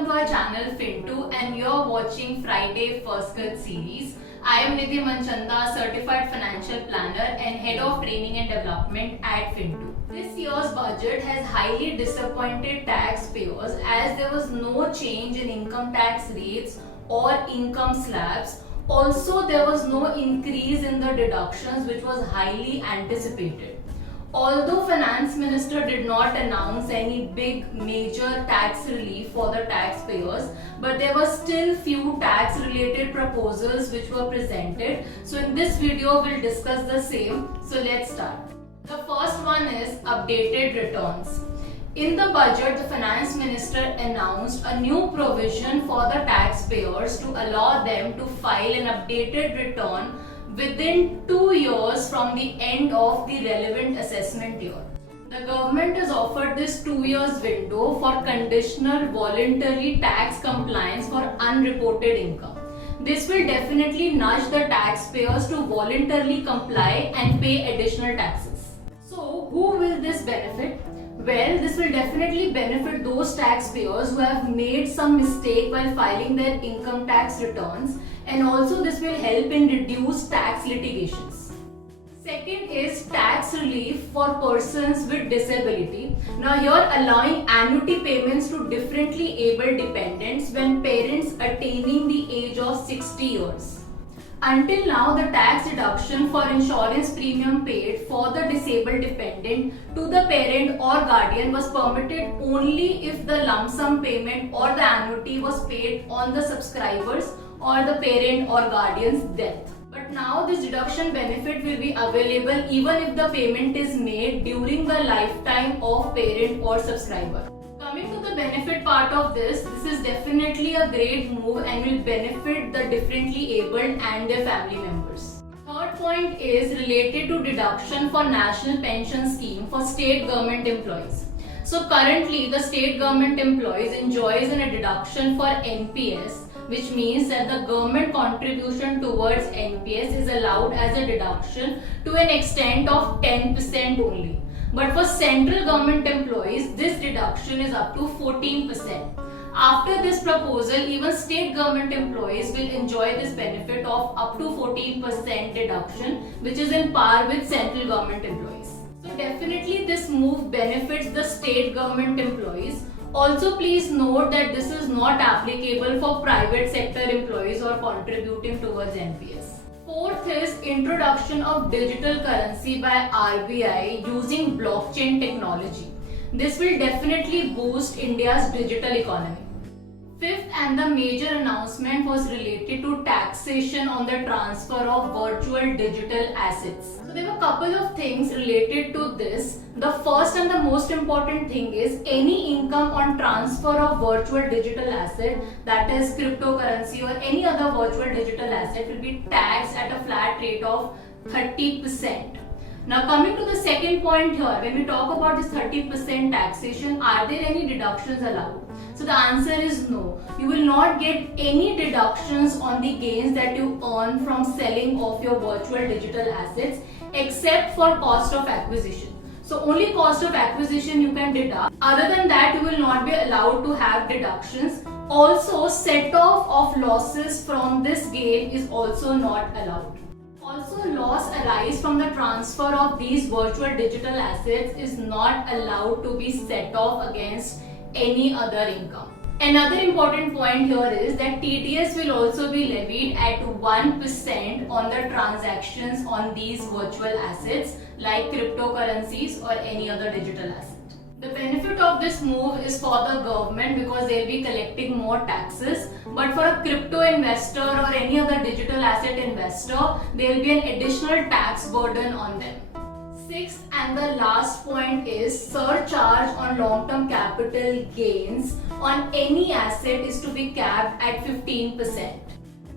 welcome to our channel Fintu, and you're watching Friday First Cut series. I am Nidhi Manchanda, Certified Financial Planner and Head of Training and Development at Fintu. This year's budget has highly disappointed taxpayers as there was no change in income tax rates or income slabs. Also, there was no increase in the deductions, which was highly anticipated. Although Finance Minister did not announce any big major tax relief for the taxpayers, but there were still few tax related proposals which were presented. So in this video we'll discuss the same. So let's start. The first one is updated returns. In the budget, the Finance Minister announced a new provision for the taxpayers to allow them to file an updated return within 2 years from the end of the relevant assessment year. The government has offered this 2 years window for conditional voluntary tax compliance for unreported income. This will definitely nudge the taxpayers to voluntarily comply and pay additional taxes. So, who will this benefit? Well, this will definitely benefit those taxpayers who have made some mistake while filing their income tax returns, and also this will help in reduce tax litigations. Second is tax relief for persons with disability. Now here allowing annuity payments to differently abled dependents when parents attaining the age of 60 years. Until now, the tax deduction for insurance premium paid for the disabled dependent to the parent or guardian was permitted only if the lump sum payment or the annuity was paid on the subscriber's or the parent or guardian's death. But now this deduction benefit will be available even if the payment is made during the lifetime of parent or subscriber. Coming to the benefit part of this is definitely a great move and will benefit the differently abled and their family members. Third point is related to deduction for National Pension Scheme for state government employees. So currently the state government employees enjoys a deduction for NPS, which means that the government contribution towards NPS is allowed as a deduction to an extent of 10% only. But for central government employees, this deduction is up to 14%. After this proposal, even state government employees will enjoy this benefit of up to 14% deduction, which is in par with central government employees. So definitely this move benefits the state government employees. Also, please note that this is not applicable for private sector employees or contributing towards NPS. Fourth is introduction of digital currency by RBI using blockchain technology. This will definitely boost India's digital economy. Fifth and the major announcement was related to taxation on the transfer of virtual digital assets. So there were a couple of things related to this. The first and the most important thing is any income on transfer of virtual digital asset, that is cryptocurrency or any other virtual digital asset, will be taxed at a flat rate of 30%. Now coming to the second point here, when we talk about this 30% taxation, are there any deductions allowed? So the answer is no. You will not get any deductions on the gains that you earn from selling of your virtual digital assets except for cost of acquisition. So only cost of acquisition you can deduct. Other than that, you will not be allowed to have deductions. Also, set off of losses from this gain is also not allowed. Also, loss arise from the transfer of these virtual digital assets is not allowed to be set off against any other income. Another important point here is that TDS will also be levied at 1% on the transactions on these virtual assets like cryptocurrencies or any other digital asset. The benefit of this move is for the government because they'll be collecting more taxes, but for a crypto investor or any other digital asset investor, there will be an additional tax burden on them. Sixth and the last point is surcharge on long-term capital gains on any asset is to be capped at 15%.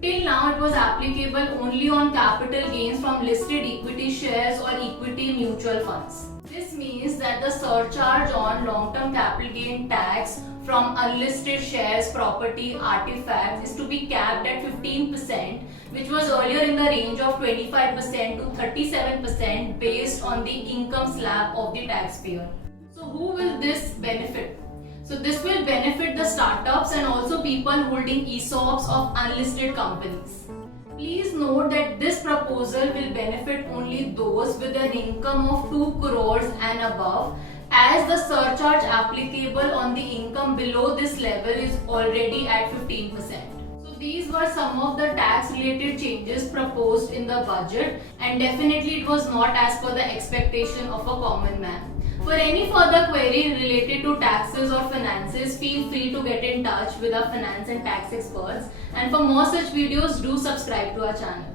Till now, it was applicable only on capital gains from listed equity shares or equity mutual funds. This means that the surcharge on long-term capital gain tax from unlisted shares, property, artifacts is to be capped at 15%, which was earlier in the range of 25% to 37% based on the income slab of the taxpayer. So who will this benefit? So this will benefit the startups and also people holding ESOPs of unlisted companies. Please note that this proposal will benefit only those with an income of 2 crores and above, as the surcharge applicable on the income below this level is already at 15%. So these were some of the tax related changes proposed in the budget, and definitely it was not as per the expectation of a common man. For any further query related to taxes or finances, feel free to get in touch with our finance and tax experts. And for more such videos, do subscribe to our channel.